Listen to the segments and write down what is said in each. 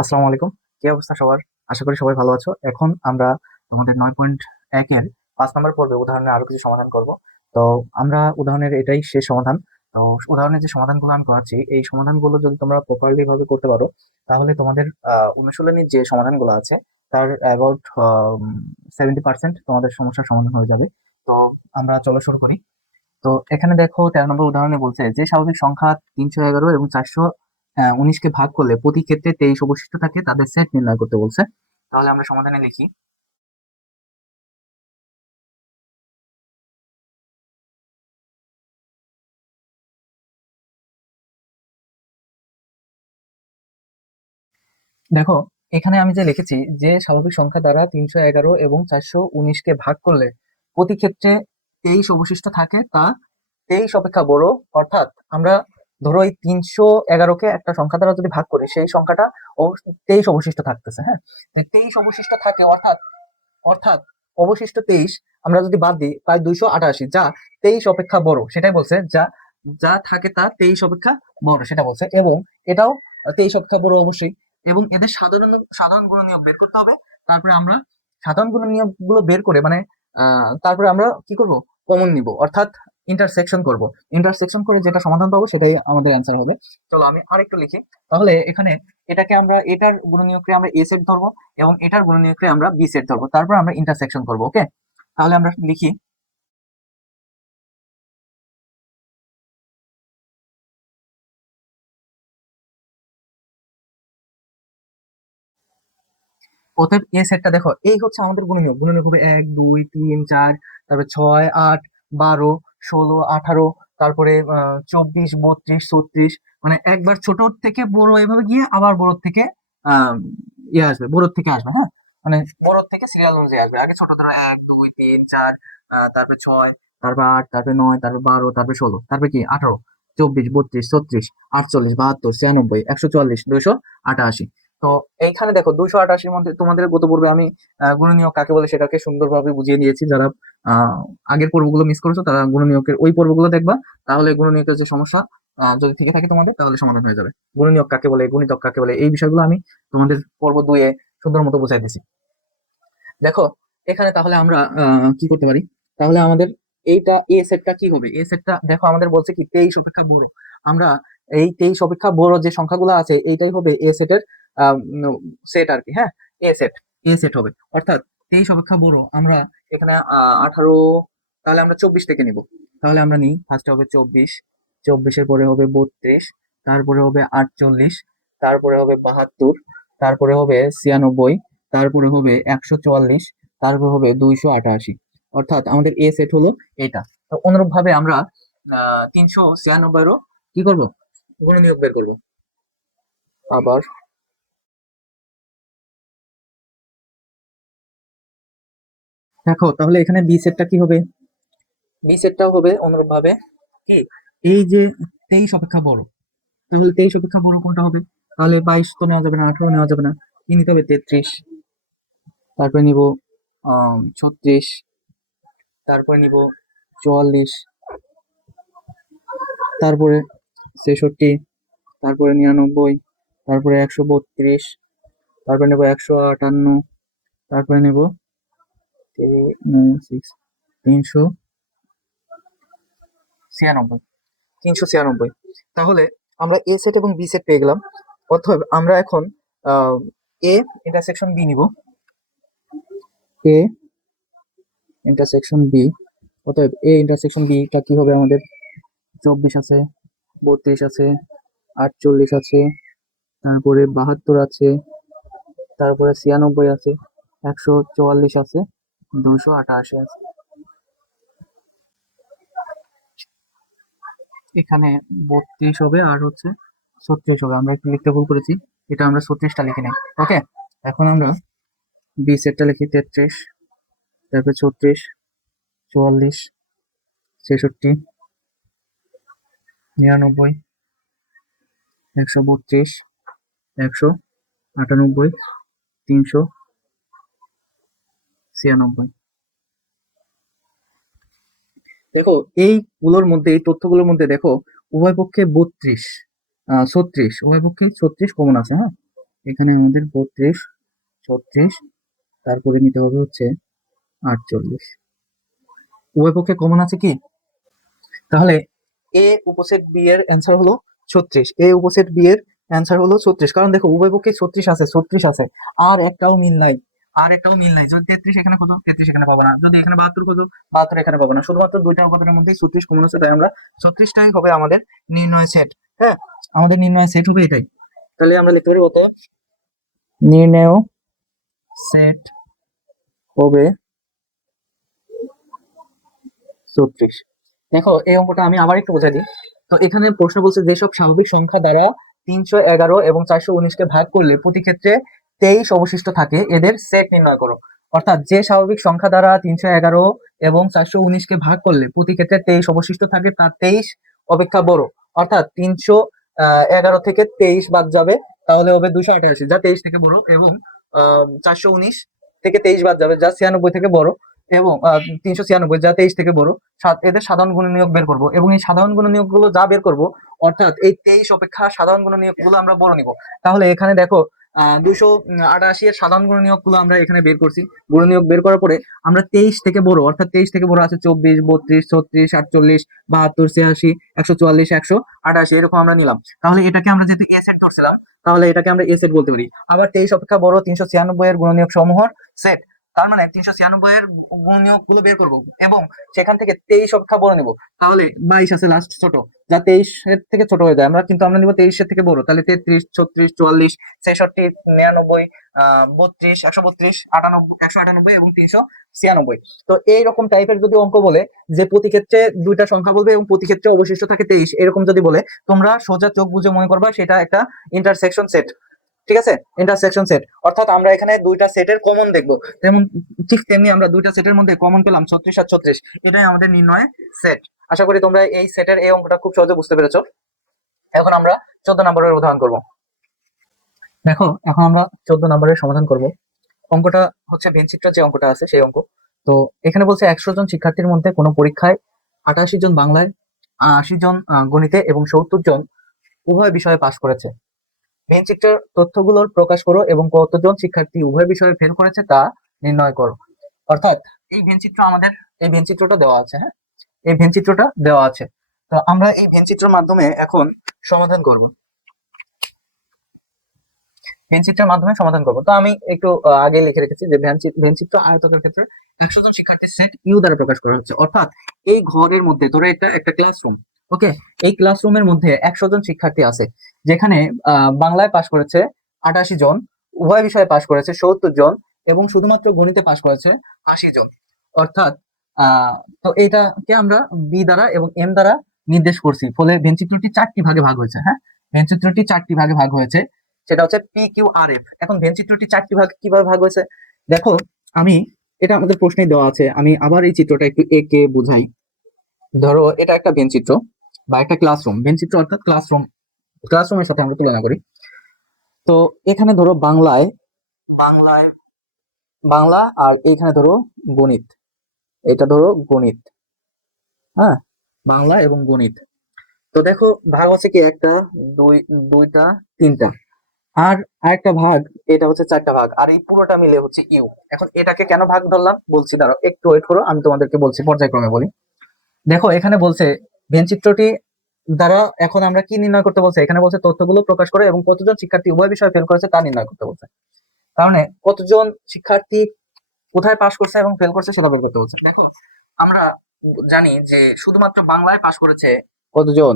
আসসালামু আলাইকুম। কি অবস্থা সবার? আশা করি সবাই ভালো আছো। এখন আমরা আমাদের 9.1 এর ৫ নম্বর পর্বে উদাহরণের আরো কিছু সমাধান করব। তো আমরা উদাহরণের এটাই শেষ সমাধান। তো উদাহরণের যে সমাধানগুলো আমি করাচ্ছি, এই সমাধানগুলো যদি তোমরা প্রপারলি ভাবে করতে পারো, তাহলে তোমাদের অনুশীলনীর যে সমাধানগুলো আছে তার অ্যাবাউট 70% তোমাদের সমস্যার সমাধান হয়ে যাবে। তো আমরা চলো শুরু করি। তো এখানে দেখো 13 নম্বর উদাহরণে বলছে যে স্বাভাবিক সংখ্যা 311 এবং 419 কে ভাগ করলে প্রতি ক্ষেত্রে 23 অবশিষ্ট থাকে, তাদের সেট নির্ণয় করতে বলছে। তাহলে আমরা সমাধানে লিখি। দেখো, এখানে আমি যে লিখেছি যে স্বাভাবিক সংখ্যা দ্বারা 311 এবং 419 কে ভাগ করলে প্রতি ক্ষেত্রে 23 অবশিষ্ট থাকে, তা 23 অপেক্ষা বড়। অর্থাৎ আমরা ধরো এই 311 কে একটা সংখ্যা দ্বারা যদি ভাগ করি, সেই সংখ্যাটা 23 অবশিষ্ট থাকতেছে। হ্যাঁ, 23 অবশিষ্ট থাকে, অর্থাৎ অর্থাৎ অবশিষ্ট 23 আমরা যদি বাদ দিই প্রায় 288, যা 23 অপেক্ষা বড়, সেটাই বলছে। যা যা থাকে তা 23 অপেক্ষা বড়, সেটা বলছে। এবং এটাও 23 অপেক্ষা বড় অবশ্যই। এবং এদের সাধারণ সাধারণ গুণনীয়ক বের করতে হবে। তারপরে আমরা সাধারণ গুণনীয়ক গুলো বের করে মানে তারপরে আমরা কি করব, কমন নিব, অর্থাৎ ইন্টারসেকশন করব। ইন্টারসেকশন করে যেটা সমাধান পাবো সেটাই আমাদের অ্যান্সার হবে। চলো আমি আরেকটু লিখি। তাহলে এখানে এটাকে আমরা এটার গুণনীয়ককে আমরা এ সেট ধরবো এবং এটার গুণনীয়ককে আমরা বি সেট ধরবো, তারপর আমরা ইন্টারসেকশন করবো। ওকে, তাহলে আমরা লিখি। অতএব এ সেটটা দেখো, এই হচ্ছে আমাদের গুণনীয়ক। গুণনীয়ক হবে 1 2 3 4, তারপরে 6 8 12 16 18, তারপরে 24 32 36, মানে একবার ছোট থেকে বড় এভাবে গিয়ে আবার বড় থেকে আহ ইয়ে আসবে, বড় থেকে আসবে। হ্যাঁ, মানে বড় থেকে সিরিয়াল অনুযায়ী আসবে। আগে ছোট ধরো 1 2 3 4, তারপরে 6, তারপর 8, তারপরে 9, তারপর 12, তারপরে 16, তারপরে কি 18 24 32 36 48 72 96 144 288। তো এইখানে দেখো 288-র মধ্যে তোমাদের কত পড়বে, আমি গুণনীয়ক কাকে বলে সেটাকে সুন্দরভাবে বুঝিয়ে দিয়েছি। যারা আহ আগের পর্বগুলো মিস করেছো তারা গুণনীয়কের ওই পর্বগুলো দেখবা, তাহলে গুণনীয়কের যে সমস্যা যদি থেকে থাকে তোমাদের, তাহলে সমাধান হয়ে যাবে। গুণনীয়ক কাকে বলে, গুণিতক কাকে বলে, এই বিষয়গুলো আমি তোমাদের পর্ব 2-এ সুন্দর মতো বুঝাই দিছি। দেখো, এখানে তাহলে আমরা কি করতে পারি। তাহলে আমাদের এইটা এ সেটটা কি হবে, এ সেটটা দেখো আমাদের বলছে কি 23 অপেক্ষা বড়। আমরা এই 23 অপেক্ষা বড় যে সংখ্যাগুলো আছে এইটাই হবে এ সেটের সেট আর কি। হ্যাঁ, এ সেট, এ সেট হবে। অর্থাৎ 23 অপেক্ষা বড়। আমরা এখানে 18, তাহলে আমরা 24 থেকে নিব। তাহলে আমরা নিই, ফার্স্টে হবে 24, 24-এর পরে হবে 32, তারপরে হবে 48, তারপরে হবে 72, তারপরে হবে 96, তারপরে হবে 144, তারপর হবে 288। অর্থাৎ আমাদের এ সেট হলো এটা। তো অনুরূপ ভাবে আমরা 396-এরও কি করব, গুণনীয়ক বের করব। আবার দেখো, তাহলে এখানে বি সেটটা কি হবে, বি সেটটাও হবে অনুরূপ ভাবে কি, এই যে 23 অপেক্ষা বড়। তাহলে 23 অপেক্ষা বড় কোনটা হবে, তাহলে 22 তো নেওয়া যাবে না, 18 নেওয়া যাবে না, কি নিতে হবে, 33। তারপরে নিব 36, তারপরে নিব 44, তারপরে 66, তারপরে 99, তারপরে 132, তারপরে নেব 158, তারপরে নেব 396, 396। তাহলে আমরা এ সেট এবং বি সেট পেয়ে গেলাম। অতএব আমরা এখন এ ইন্টারসেকশন বি নিব, এ ইন্টারসেকশন বি। অতএব এ ইন্টারসেকশন বি টা কি হবে আমাদের, 24 আছে, 32 আছে, 48 আছে, তারপরে 72 আছে, তারপরে 96 আছে, 144 আছে, 288 আছে। এখানে 32 হবে আর হচ্ছে 36 হবে। আমরা একটু লিখতে ভুল করেছি, এটা আমরা 36টা লিখে নিই। ওকে, এখন আমরা বি সেটটা লিখি। 33, তারপরে 36, 44, 66, 99, 132, 198, 396। দেখো, এইগুলোর মধ্যে, এই তথ্যগুলোর মধ্যে দেখো, উভয় পক্ষে 32 36, উভয় পক্ষে 36 কমন আছে। হ্যাঁ, এখানে আমাদের 32, 36, তারপরে নিতে হবে হচ্ছে 48। উভয় পক্ষে কমন আছে কি? তাহলে এ উপসেট বি এর অ্যান্সার হলো 36। এ উপসেট বি এর অ্যান্সার হলো 36, কারণ দেখো উভয় পক্ষে 36 আছে, 36 আছে, আর একটাও মিল নাই, আর একটাও মিল নাই। যদি 33 এখানে খোঁজো, 33 এখানে পাবো না। যদি এখানে 72 খোঁজো, 72 এখানে পাবো না। শুধুমাত্র দুইটা উপাদানের মধ্যে 36 কমন আছে, তাই আমরা 36টাই হবে আমাদের নির্ণয় সেট। হ্যাঁ, আমাদের নির্ণয় সেট হবে এটাই। তাহলে আমরা লিখতে পারি অতএব নির্ণয় সেট হবে 36। দেখো এই অঙ্কটা আমি আবার একটু বোঝাই দিই। তো এখানে প্রশ্ন বলছে যেসব স্বাভাবিক সংখ্যা দ্বারা 311 এবং 419 কে ভাগ করলে প্রতি ক্ষেত্রে 23 অবশিষ্ট থাকে, এদের সেট নির্ণয় করো। অর্থাৎ যে স্বাভাবিক সংখ্যা দ্বারা 311 এবং 419 কে ভাগ করলে প্রতি ক্ষেত্রে 23 অবশিষ্ট থাকে, তা 23 অপেক্ষা বড়। অর্থাৎ 311 থেকে 23 বাদ যাবে, তাহলে হবে 288, যা 23 থেকে বড়, এবং 419 থেকে 23 বাদ যাবে, যা 96 থেকে বড়, এবং 396 যা 23 থেকে বড়। এদের সাধারণ গুণনীয়ক বের করব, এবং এই সাধারণ গুণনীয়ক গুলো যা বের করব, অর্থাৎ এই 23 অপেক্ষা সাধারণ গুণনীয়ক গুলো আমরা বড় নিব। তাহলে এখানে দেখো 288 এর সাধারণ গুণনীয়ক গুলো আমরা এখানে বের করছি। গুণনীয়ক বের করার পরে আমরা 23 থেকে বড়, অর্থাৎ 23 থেকে বড় আছে 24, 32, 36, 48, 72, 86, 144, 188, এরকম আমরা নিলাম। তাহলে এটাকে আমরা যেহেতু এ সেট ধরছিলাম, তাহলে এটাকে আমরা এ সেট বলতে পারি। আবার 23 অপেক্ষা বড় 396 এর গুণনীয়ক সমূহর সেট, তার মানে 396 এর গুণনীয়ক গুলো বের করবো, এবং সেখান থেকে 23 অপেক্ষা বড় নিব। তাহলে 22 আছে লাস্ট ছোট, যা 23 এর থেকে ছোট হয়ে যায়, আমরা নিব 23 এর থেকে বড়। তাহলে 33, 36, 44, 66, 99, 32, 132, 98, 198 এবং 396। তো এইরকম টাইপের যদি অঙ্ক বলে যে প্রতি ক্ষেত্রে দুইটা সংখ্যা বলবে এবং প্রতি ক্ষেত্রে অবশিষ্ট থাকে 23, এরকম যদি বলে, তোমরা সোজা চোখ বুঝে মনে করবা সেটা একটা ইন্টারসেকশন সেট। ঠিক আছে, ইন্টারসেকশন সেট, অর্থাৎ আমরা এখানে দুইটা সেটের কমন দেখবো। তেমন ঠিক তেমনি আমরা দুইটা সেটের মধ্যে কমন পেলাম 36 আর 36, এটাই আমাদের নির্ণয় সেট। আশা করি তোমরা এই সেটের এই অঙ্কটা খুব সহজে বুঝতে পেরেছো। এখন আমরা 14 নম্বরের উদাহরণ করব। দেখো এখন আমরা 14 নম্বরের সমাধান করব। অঙ্কটা হচ্ছে ভেনচিত্র যে অঙ্কটা আছে সেই অঙ্ক। তো এখানে বলছে 100 জন শিক্ষার্থীর মধ্যে কোনো পরীক্ষায় 88 জন বাংলায়, 80 জন গণিতে এবং 70 জন উভয় বিষয়ে পাশ করেছে। ভেনচিত্রের তথ্যগুলোর প্রকাশ করো এবং কতজন শিক্ষার্থী উভয় বিষয়ে ফেল করেছে তা নির্ণয় করো। অর্থাৎ এই ভেনচিত্র আমাদের, এই ভেনচিত্রটা দেওয়া আছে। হ্যাঁ, এই ভেনচিত্রটা দেওয়া আছে। তো আমরা এই ভেনচিত্রের মাধ্যমে এখন সমাধান করব। ভেনচিত্রের মাধ্যমে সমাধান করব। তো আমি একটু আগে লিখে রেখেছি যে ভেনচিত্র আয়তকের ক্ষেত্রে 100 জন শিক্ষার্থীর সেট ইউ দ্বারা প্রকাশ করা হচ্ছে। অর্থাৎ এই ঘরের মধ্যে ধরো এটা একটা ক্লাসরুম। ওকে, এই ক্লাসরুমের মধ্যে 100 জন শিক্ষার্থী আছে, যেখানে বাংলায় পাশ করেছে 88 জন, উভয় বিষয়ে পাশ করেছে 70 জন, এবং শুধুমাত্র গণিতে পাশ করেছে 80 জন। অর্থাৎ আহ তো এটাকে আমরা বি দ্বারা এবং এম দ্বারা নির্দেশ করছি, ফলে ভেনচিত্রটি 4টি ভাগে ভাগ হয়েছে। হ্যাঁ, ভেনচিত্রটি 4টি ভাগে ভাগ হয়েছে, সেটা হচ্ছে পি কিউ আর এফ। এখন ভেনচিত্রটি 4টি ভাগ কিভাবে ভাগ হয়েছে দেখো, আমি এটা আমাদের প্রশ্নে দেওয়া আছে, আমি আবার এই চিত্রটা একটু এঁকে বুঝাই। ধরো এটা একটা ভেনচিত্র বা একটা ক্লাসরুম, ভেনচিত্র অর্থাৎ ক্লাসরুম, ক্লাসরুমের সাথে আমরা তুলনা করি। তো এখানে ধরো বাংলায়, বাংলায় বাংলা, আর এইখানে ধরো গণিত, এটা ধরো গণিত। হ্যাঁ, বাংলা এবং গণিত। তো দেখো ভাগ হচ্ছে কি, একটা, দুই, দুইটা, তিনটা, আর আরেকটা ভাগ, এটা হচ্ছে 4টা ভাগ, আর এই পুরোটা মিলে হচ্ছে ইউ। এখন এটাকে কেন ভাগ ধরলাম বলছি, দাঁড়াও একটু ওয়েট করো, আমি তোমাদেরকে বলছি, পর্যায়ক্রমে বলি। দেখো এখানে বলছে ভেনচিত্রটি দ্বারা এখন আমরা কি নির্ণয় করতে বলছে, এখানে বলছে তথ্যগুলো প্রকাশ করে এবং কতজন শিক্ষার্থী উভয় বিষয়ে ফেল করেছে তা নির্ণয় করতে বলছে। কারণে কতজন শিক্ষার্থী কোথায় পাশ করছে এবং ফেল করছে সেটা বের করতে বলছে। দেখো আমরা জানি যে শুধুমাত্র বাংলায় পাশ করেছে কতজন,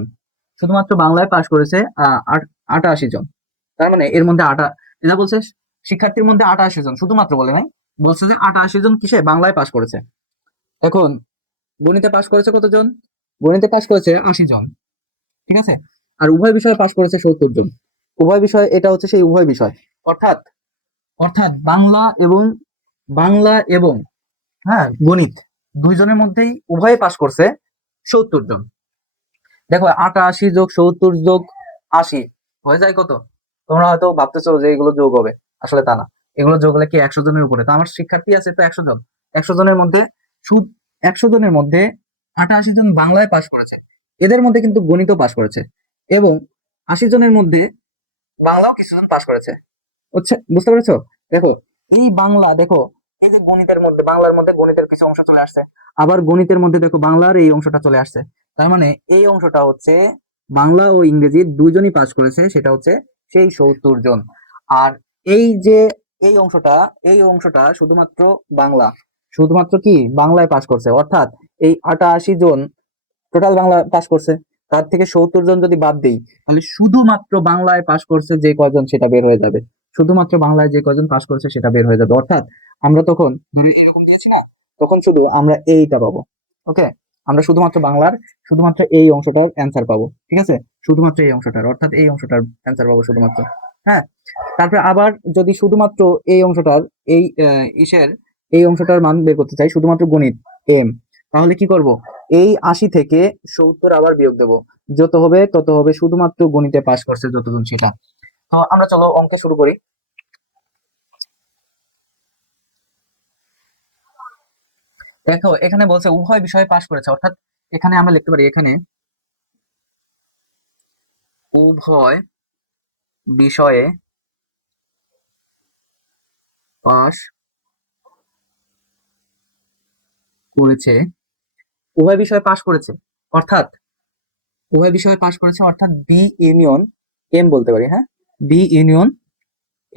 শুধুমাত্র বাংলায় পাশ করেছে 88 জন। তার মানে এর মধ্যে এটা বলছে শিক্ষার্থীর মধ্যে 88 জন, শুধুমাত্র বলে নাই, বলছে যে 88 জন কিসে, বাংলায় পাশ করেছে। এখন গণিতে পাশ করেছে কতজন, গণিতে পাশ করেছে 80 জন। ঠিক আছে, আর উভয় বিষয়ে পাশ করেছে 70 জন। উভয় বিষয়, এটা হচ্ছে সেই উভয় বিষয়, অর্থাৎ অর্থাৎ বাংলা এবং হ্যাঁ গণিত, দুইজনের মধ্যেই উভয়ে পাশ করছে 70 জন। দেখো 88 যোগ 70 যোগ 80 হয়ে যায় কত? তোমরা হয়তো ভাবতেছো যে এগুলো যোগ হবে, আসলে তা না। এগুলো যোগ হলে কি 100 জনের উপরে? তো আমার শিক্ষার্থী আছে তো 100 জন, 100 জনের মধ্যে শুধু 100 জনের মধ্যে 88 জন বাংলায় পাশ করেছে, এদের মধ্যে কিন্তু গণিতও পাশ করেছে, এবং 80 জনের মধ্যে বাংলাও কিছুজন পাশ করেছে। বুঝতে পেরেছো? দেখো, এই বাংলা দেখো, এই যে গণিতের মধ্যে, বাংলার মধ্যে গণিতের কিছু অংশ চলে আসছে, আবার গণিতের মধ্যে দেখো বাংলার এই অংশটা চলে আসছে। তার মানে এই অংশটা হচ্ছে বাংলা ও ইংরেজি দুজনই পাস করেছে, সেটা হচ্ছে সেই 70 জন। আর এই যে এই অংশটা শুধুমাত্র বাংলা, শুধুমাত্র কি বাংলায় পাস করছে, অর্থাৎ এই 88 জন টোটাল বাংলা পাস করছে, তার থেকে 70 জন যদি বাদ দেই, তাহলে শুধুমাত্র বাংলায় পাস করছে যে কয়জন সেটা বের হয়ে যাবে। শুধুমাত্র বাংলায় যে কয়জন পাস করছে সেটা বের হয়ে যাবে, অর্থাৎ আমরা তখন ধরো এরকম দিয়েছি না, তখন শুধু আমরা এইটা পাবো। ওকে, আমরা শুধুমাত্র বাংলার শুধুমাত্র এই অংশটার অ্যান্সার পাবো, ঠিক আছে? শুধুমাত্র এই অংশটার, অর্থাৎ এই অংশটার অ্যান্সার পাবো শুধুমাত্র। হ্যাঁ, তারপরে আবার যদি শুধুমাত্র এই অংশটার, এই ইসের এই অংশটার মান বের করতে চাই, শুধুমাত্র গণিত এম, তাহলে কি করব? এই 80 থেকে 70 আবার বিয়োগ দেব, যত হবে তত হবে, শুধুমাত্র গণিতে পাস করছে যতজন সেটা। তো আমরা চলো অঙ্কে শুরু করি। দেখো, এখানে বলছে উভয় বিষয়ে পাস করেছে, অর্থাৎ এখানে আমরা লিখতে পারি, এখানে উভয় বিষয়ে পাস করেছে, উভয় বিষয়ে পাস করেছে, অর্থাৎ উভয় বিষয়ে পাস করেছে, অর্থাৎ বি ইউনিয়ন এম বলতে পারি। হ্যাঁ, বি ইউনিয়ন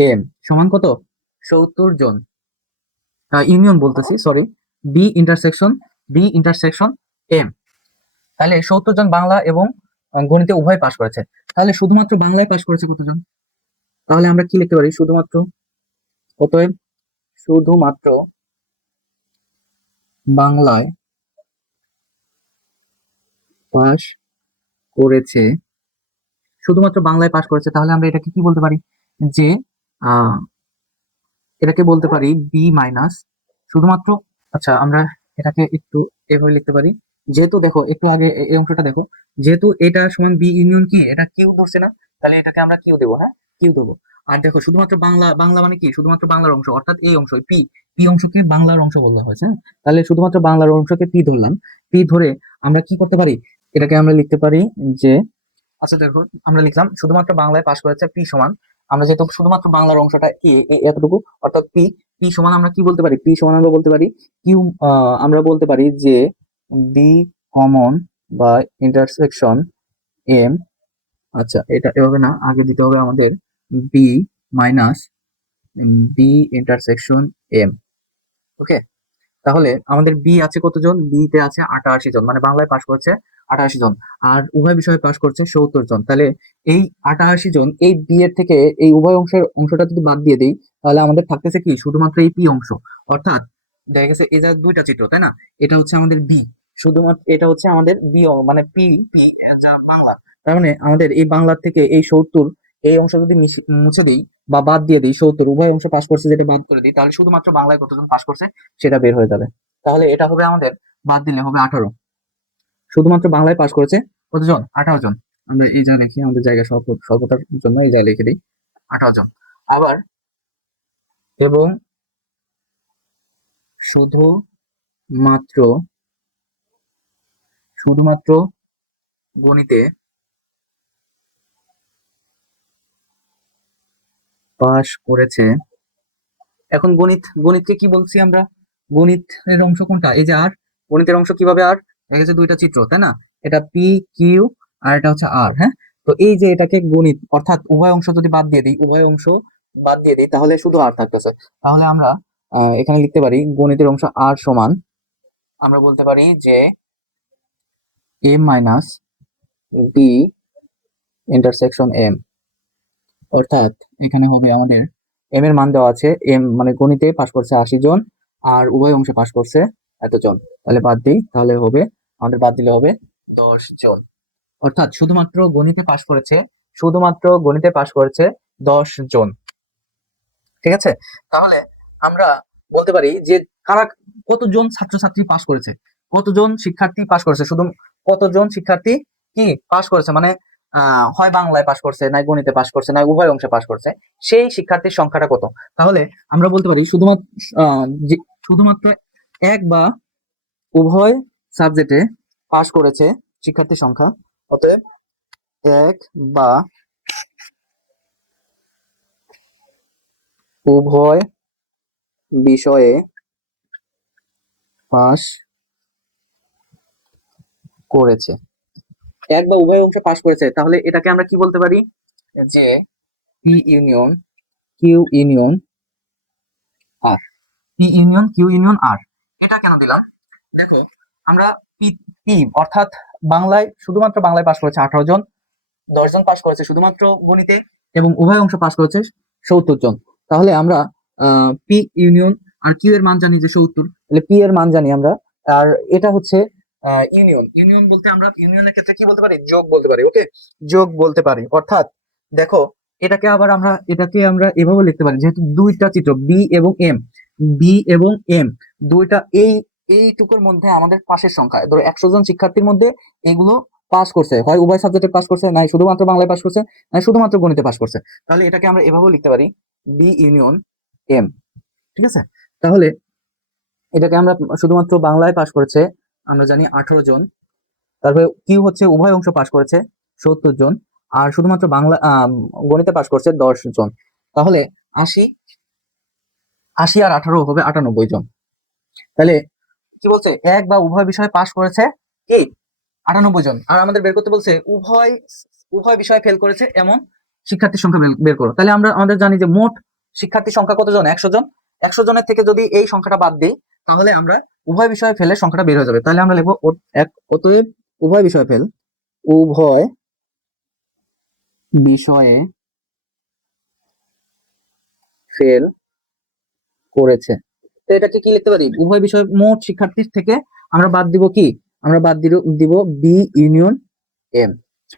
এম সমান কত? 70 জন। ইউনিয়ন বলতেছি, সরি, বি ইন্টারসেকশন, এম। তাহলে 70 জন বাংলা এবং গণিতে উভয় পাস করেছে। তাহলে শুধুমাত্র বাংলায় পাস করেছে কতজন? তাহলে আমরা কি লিখতে পারি? শুধুমাত্র, অতএব শুধুমাত্র বাংলায় পাস করেছে, শুধুমাত্র বাংলায় পাস করেছে, তাহলে আমরা এটাকে কি বলতে পারি? যে আহ এটাকে বলতে পারি বি মাইনাস শুধুমাত্র। আচ্ছা, আমরা এটাকে একটু এভাবে লিখতে পারি, যেহেতু দেখো একটু আগে এই অংশটা দেখো, যেহেতু এটা সমান বি ইউনিয়ন কি, এটা কিউ ধরছে না, তাহলে এটাকে আমরা কিউ দেবো। হ্যাঁ, কিউ দেবো। আর দেখো শুধুমাত্র বাংলা, বাংলা মানে কি? শুধুমাত্র বাংলার অংশ, অর্থাৎ এই অংশ পি, পি অংশকে বাংলার অংশ বলা হয়েছে। হ্যাঁ? তাহলে শুধুমাত্র বাংলার অংশকে পি ধরলাম, পি ধরে আমরা কি করতে পারি? এটাকে আমরা লিখতে পারি যে, আচ্ছা দেখো, আমরা লিখলাম শুধুমাত্র বাংলায় পাস করেছে পি সমান, আমরা যেহেতু শুধুমাত্র বাংলার অংশটা এতটুকু, অর্থাৎ পি, পি সমান আমরা কি বলতে পারি? পি সমান আমরা বলতে পারি কিউ, আমরা বলতে পারি যে বি কমন বা ইন্টারসেকশন এম। আচ্ছা, এটা এভাবে না, আগে দিতে হবে আমাদের B minus B intersection M. Okay, তাহলে আমাদের বি আছে কতজন? বি তে আছে 88 জন, মানে বাংলায় পাশ করছে 88 জন, আর উভয় বিষয়ে পাশ করছে 70 জন। তাহলে এই 88 জন, এই বি এর থেকে এই উভয় অংশটা যদি বাদ দিয়ে দিই, তাহলে আমাদের থাকতেছে কি? শুধুমাত্র এই পি অংশ। অর্থাৎ দেখা গেছে এই যে দুইটা চিত্র, তাই না? এটা হচ্ছে আমাদের বি, শুধুমাত্র এটা হচ্ছে আমাদের বি, মানে পি, পি যা বাংলা। তার মানে আমাদের এই বাংলার থেকে এই 70, এই অংশ যদি মুছে দিই বা বাদ দিয়ে দিই, 70 উভয় অংশ পাশ করছে যেটা বাদ করে দিই, তাহলে শুধুমাত্র বাংলায় কতজন পাশ করছে সেটা বের হয়ে যাবে। তাহলে এটা হবে আমাদের, বাদ দিলে হবে 18। শুধুমাত্র বাংলায় পাস করেছে কতজন? 18 জন। আমরা এই যা দেখি, আমাদের জায়গা স্বল্পতার জন্য এই জায়গায় লিখে দিই 18 জন। আবার এবং শুধুমাত্র শুধুমাত্র গণিতে পাস করেছে। এখন গণিতকে কি বলছি আমরা? গণিতের অংশ কোনটা? এই যে আর, গণিতের অংশ কিভাবে আর? দেখা যাচ্ছে দুইটা চিত্র, তাই না? এটা পি কিউ, আর এটা হচ্ছে আর। হ্যাঁ, তো এই যে এটাকে গণিত, অর্থাৎ উভয় অংশ যদি বাদ দিয়ে দিই, উভয় অংশ বাদ দিয়ে দিই, তাহলে শুধু আর থাকতেছে। তাহলে আমরা এখানে লিখতে পারি গণিতের অংশ আর সমান, আমরা বলতে পারি যে M minus B intersection M. অর্থাৎ এখানে হবে আমাদের এম এর মান দেওয়া আছে, এম মানে গণিতে পাশ করছে 80 জন, আর উভয় অংশে পাশ করছে এতজন। তাহলে বাদ দিই, তাহলে হবে আমাদের, বাদ দিলে হবে 10 জন। অর্থাৎ শুধুমাত্র গণিতে পাশ করেছে 10 জন। ঠিক আছে? তাহলে আমরা বলতে পারি যে কারা, কতজন ছাত্রছাত্রী পাশ করেছে, কতজন শিক্ষার্থী পাশ করেছে, শুধু কতজন শিক্ষার্থী কি পাশ করেছে, মানে হয় বাংলায় পাশ করছে, নাই গণিতে পাশ করছে, নাই উভয় অংশে পাশ করছে, সেই শিক্ষার্থীর সংখ্যাটা কত? তাহলে আমরা বলতে পারি শুধুমাত্র শুধুমাত্র এক বা উভয় সাবজেক্টে পাশ করেছে শিক্ষার্থীর সংখ্যা, অতএব এক বা উভয় বিষয়ে পাশ করেছে, এক বা উভয় অংশে পাশ করেছে, তাহলে এটাকে আমরা কি বলতে পারি যে পি ইউনিয়ন কিউ ইউনিয়ন আর, পি ইউনিয়ন কিউ ইউনিয়ন আর। এটা কেন দিলাম দেখো, আমরা পি পি অর্থাৎ বাংলায়, শুধুমাত্র বাংলায় পাশ করেছে 18 জন, 10 জন পাশ করেছে শুধুমাত্র গণিতে, এবং উভয় অংশ পাশ করেছে 70 জন। তাহলে আমরা পি ইউনিয়ন আর কিউ এর মান জানি যে 70, তাহলে পি এর মান জানি আমরা। আর এটা হচ্ছে ইউনিয়ন, ইউনিয়ন বলতে আমরা ইউনিয়নের ক্ষেত্রে কি বলতে পারি, যোগ বলতে পারি। ওকে, যোগ বলতে পারি। অর্থাৎ দেখো, এটাকে আমরা এভাবে লিখতে পারি, যেহেতু দুইটা চিত্র বি এবং এম, বি এবং এম দুইটা এইটুকুর মধ্যে আমাদের পাশের সংখ্যা, ধরো 100 জন শিক্ষার্থীর মধ্যে এগুলো পাস করছে, হয় উভয় সাবজেক্টে পাস করছে, নাই শুধুমাত্র বাংলায় পাস করছে, নাই শুধুমাত্র গণিতে পাস করছে। তাহলে এটাকে আমরা এভাবেও লিখতে পারি, বি ইউনিয়ন এম। ঠিক আছে, তাহলে এটাকে আমরা শুধুমাত্র বাংলায় পাস করেছে আমরা জানি 18 জন, তারপরে কিউ হচ্ছে উভয় অংশ পাস করেছে 70 জন, আর শুধুমাত্র বাংলা গণিতে পাস করছে 10 জন। তাহলে 80, 80 আর 18 হবে 98 জন। তাহলে কি বলছে, এক বা উভয় বিষয়ে পাস করেছে কি 98 জন, আর আমাদের বের করতে বলছে উভয় উভয় বিষয়ে ফেল করেছে এমন শিক্ষার্থীর সংখ্যা বের করো। তাহলে আমাদের জানি যে মোট শিক্ষার্থীর সংখ্যা কতজন, 100 জন। 100 জনের থেকে যদি এই সংখ্যাটা বাদ দিই, তাহলে আমরা উভয় বিষয়ে ফেলের সংখ্যাটা বের হয়ে যাবে। তাহলে আমরা লিখবো অতএব উভয় বিষয়ে ফেল, উভয় বিষয়ে ফেল করেছে। তো এটাকে কি লিখতে পারি, উভয় বিষয়ে মোট শিক্ষার্থীর থেকে আমরা বাদ দিব কি, আমরা বাদ দিব বি ইউনিয়ন এম,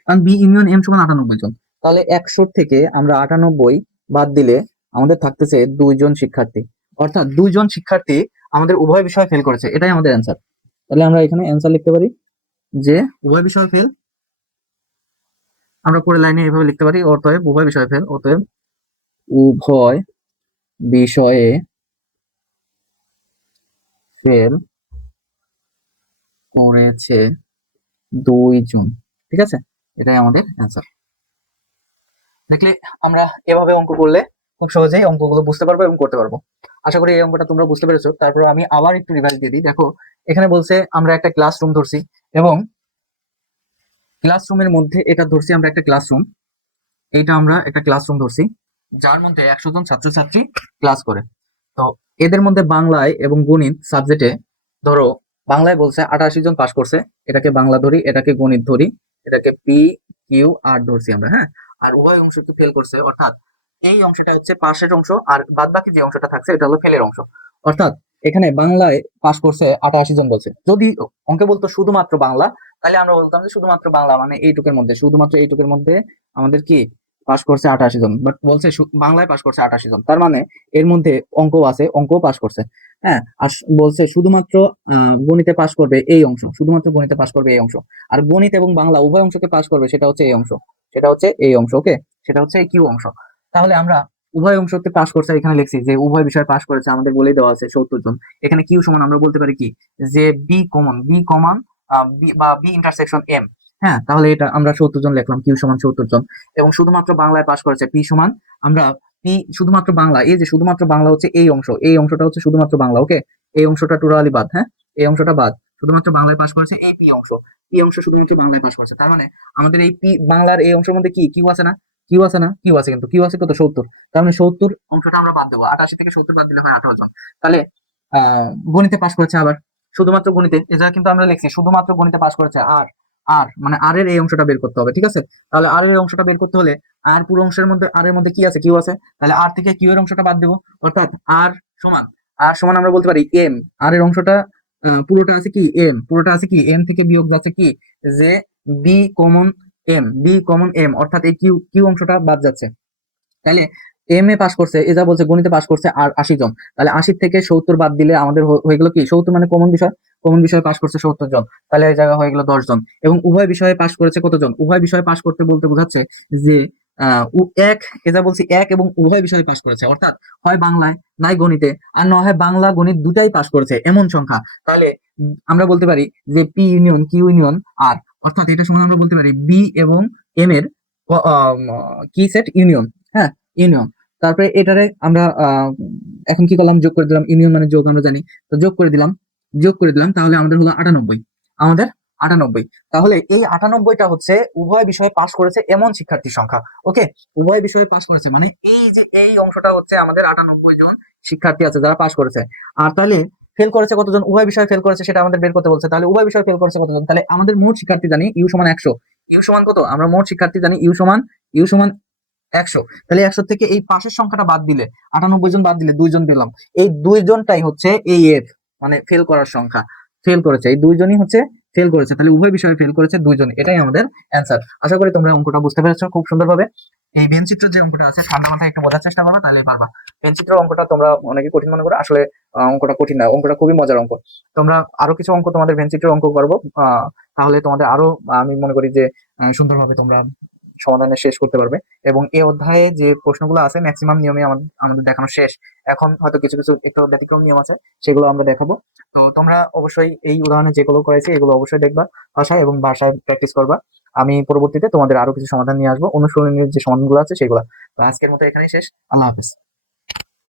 কারণ বি ইউনিয়ন এম সমান 98 জন। তাহলে 100 থেকে আমরা 98 বাদ দিলে আমাদের থাকতেছে 2 জন শিক্ষার্থী, অর্থাৎ 2 জন শিক্ষার্থী আমাদের উভয় বিষয়ে ফেল করেছে, এটাই আমাদের অ্যান্সার। তাহলে আমরা এখানে অ্যান্সার লিখতে পারি যে উভয় বিষয়ে ফেল, আমরা পরের লাইনে এভাবে লিখতে পারি, অতএব উভয় বিষয়ে ফেল, অতএব উভয় বিষয়ে ফেল করেছে 2 জন। ঠিক আছে, এটাই আমাদের অ্যান্সার। দেখলে আমরা এভাবে অঙ্ক করলে খুব সহজেই অঙ্কগুলো বুঝতে পারবো এবং করতে পারবো। আশা করি এই অঙ্কটা তোমরা বুঝতে পেরেছো। তারপর আমি আবার একটু রিভাইজ দিয়ে দিই। দেখো, এখানে বলছে আমরা একটা ক্লাসরুম ধরছি, এবং ক্লাসরুমের মধ্যে এটা ধরছি আমরা একটা ক্লাসরুম, এইটা আমরা একটা ক্লাসরুম ধরছি, যার মধ্যে 100 জন ছাত্রছাত্রী ক্লাস করে। তো এদের মধ্যে বাংলায় এবং গণিত সাবজেক্টে ধরো, বাংলায় বলছে 88 জন পাস করছে, এটাকে বাংলা ধরি, এটাকে গণিত ধরি, এটাকে পি কিউ আর ধরছি আমরা। হ্যাঁ, আর উভয় অংশ কি ফেল করছে, অর্থাৎ এই অংশটা হচ্ছে পাশের অংশ, আর বাদ বাকি যে অংশটা থাকছে এটা হলো ফেলের অংশ। অর্থাৎ এখানে বাংলায় পাস করছে 88 জন বলছে, যদি অঙ্কে বলতো শুধুমাত্র বাংলা, তাহলে আমরা বলতাম যে শুধুমাত্র বাংলা মানে এইটুকের মধ্যে, শুধুমাত্র এইটুকের মধ্যে আমাদের কি পাস করছে 88 জন। বাট বলছে বাংলায় পাস করছে 88 জন, তার মানে এর মধ্যে অঙ্ক আছে, অঙ্কও পাস করছে। হ্যাঁ, আর বলছে শুধুমাত্র গণিতে পাস করবে এই অংশ, শুধুমাত্র গণিতে পাস করবে এই অংশ, আর গণিত এবং বাংলা উভয় অংশকে পাস করবে সেটা হচ্ছে এই অংশ, সেটা হচ্ছে এই অংশ। ওকে, সেটা হচ্ছে এই কিউ অংশ। তাহলে আমরা উভয় অংশতে পাস করছে, এখানে লিখছি যে উভয় বিষয়ে পাস করেছে, আমাদের বলেই দেওয়া আছে 70 জন। এখানে কিউ সমান আমরা বলতে পারি কি, যে বি কমন বা বি ইন্টারসেকশন এম। হ্যাঁ, তাহলে এটা আমরা 70 জন লিখলাম, কিউ সমান 70 জন। এবং শুধুমাত্র বাংলায় পাস করেছে পি সমান, আমরা পি শুধুমাত্র বাংলা, এই যে শুধুমাত্র বাংলা হচ্ছে এই অংশ, এই অংশটা হচ্ছে শুধুমাত্র বাংলা। ওকে, এই অংশটা টোটালি বাদ। হ্যাঁ, এই অংশটা বাদ, শুধুমাত্র বাংলায় পাস করেছে এই পি অংশ, পি অংশ শুধুমাত্র বাংলায় পাস করেছে। তার মানে আমাদের এই পি বাংলার এই অংশের মধ্যে কি কিউ আছে না, কিউ আছে না, কিউ আছে, কিন্তু কিউ আছে কত, 70। তার মানে 70 অংশটা আমরা বাদ দেবো, 88 থেকে 70 বাদ দিলে হয় 18 জন। তাহলে গণিতে পাস করেছে আবার, শুধুমাত্র গণিতে, এটা কিন্তু আমরা লিখছি শুধুমাত্র গণিতে পাস করেছে, আর আর মানে আর এর এই অংশটা বের করতে হবে। ঠিক আছে, তাহলে আর এর অংশটা বের করতে হলে আর পুরো অংশের মধ্যে আর এর মধ্যে কি আছে, কিউ আছে, তাহলে আর থেকে কিউ এর অংশটা বাদ দেবো। অর্থাৎ আর সমান, আর সমান আমরা বলতে পারি এম, আর এর অংশটা পুরোটা আছে কি এম, পুরোটা আছে কি এম থেকে বিয়োগ যাচ্ছে কি, যে বি কমন এম, অর্থাৎ এই কিউ কিউ অংশটা বাদ যাচ্ছে। তাহলে এম এ পাস করছে, এ যা বলছে গণিতে পাস করছে আর 80 জন, তাহলে 80 থেকে 70 বাদ দিলে আমাদের হয়ে গেল কি 70, মানে কমন বিষয়, কমন বিষয়ে পাস করছে 70 জন, তাহলে এই জায়গা হয়ে গেল 10 জন। এবং উভয় বিষয়ে পাস করেছে কতজন, উভয় বিষয়ে পাস করতে বলতে বোঝাচ্ছে যে এক, এ যা বলছি এক এবং উভয় বিষয়ে পাস করেছে, অর্থাৎ হয় বাংলায় নাই গণিতে, আর না হয় বাংলা গণিত দুটাই পাস করেছে এমন সংখ্যা। তাহলে আমরা বলতে পারি যে পি ইউনিয়ন কিউ ইউনিয়ন আর, অর্থাৎ এটা সমান আমরা বলতে পারি বি এবং এম এর কি সেট ইউনিয়ন। হ্যাঁ, ইউনিয়ন। তারপরে এটারে আমরা এখন কি করলাম, যোগ করে দিলাম, ইউনিয়ন মানে যোগ আমরা জানি, তো যোগ করে দিলাম তাহলে আমাদের হলো 98, আমাদের 98। তাহলে এই 98টা হচ্ছে উভয় বিষয়ে পাশ করেছে এমন শিক্ষার্থীর সংখ্যা। ওকে, উভয় বিষয়ে পাশ করেছে মানে এই যে এই অংশটা হচ্ছে আমাদের 98 জন শিক্ষার্থী আছে যারা পাশ করেছে। আর তাহলে ফেল করেছে কতজন, উভয় বিষয়ে ফেল করেছে সেটা আমাদের বের করতে বলছে। তাহলে উভয় বিষয়ে ফেল করেছে কতজন, তাহলে আমাদের মোট শিক্ষার্থী জানি ইউ সমান 100। ইউ সমান কত, আমরা মোট শিক্ষার্থী জানি ইউ সমান 100। তাহলে 100 থেকে এই পাশের সংখ্যাটা বাদ দিলে, 98 জন বাদ দিলে 2 জন পেলাম। এই 2 জনটাই হচ্ছে এই এর মানে ফেল করার সংখ্যা, ফেল করেছে এই 2 জনই হচ্ছে ফেল করেছে। তাহলে উভয় বিষয়ে ফেল করেছে 2 জন, এটাই আমাদের অ্যান্সার। আশা করি তোমরা অঙ্কটা বুঝতে পেরেছো খুব সুন্দরভাবে। এই ভেনচিত্র যে অঙ্কটা আছে ঠান্ডা মাথায় একটু বোঝার চেষ্টা করো, তাহলে পারবা। ভেনচিত্র অঙ্কটা তোমরা অনেকে কঠিন মনে করো, আসলে অঙ্কটা কঠিন না, অঙ্কটা খুবই মজার অঙ্ক। তোমরা আরো কিছু অঙ্ক তোমাদের ভেনচিত্রের অঙ্ক করবো, তাহলে তোমাদের আরো আমি মনে করি যে সুন্দরভাবে তোমরা সমাধানে শেষ করতে পারবে। এবং এই অধ্যায়ে যে প্রশ্নগুলো আছে ম্যাক্সিমাম নিয়মে আমাদের আমাদের দেখানো শেষ। এখন হয়তো কিছু কিছু একটু ব্যতিক্রম নিয়ম আছে, সেগুলো আমরা দেখাবো। তো তোমরা অবশ্যই এই উদাহরণে যেগুলো করেছি এগুলো অবশ্যই দেখবা বাসায়, এবং বাসায় প্র্যাকটিস করবা। আমি পরবর্তীতে তোমাদের আরো কিছু সমাধান নিয়ে আসবো, অনুশীলনীর যে সমাধানগুলো আছে সেগুলো। তো আজকের মতো এখানেই শেষ। আল্লাহ হাফেজ।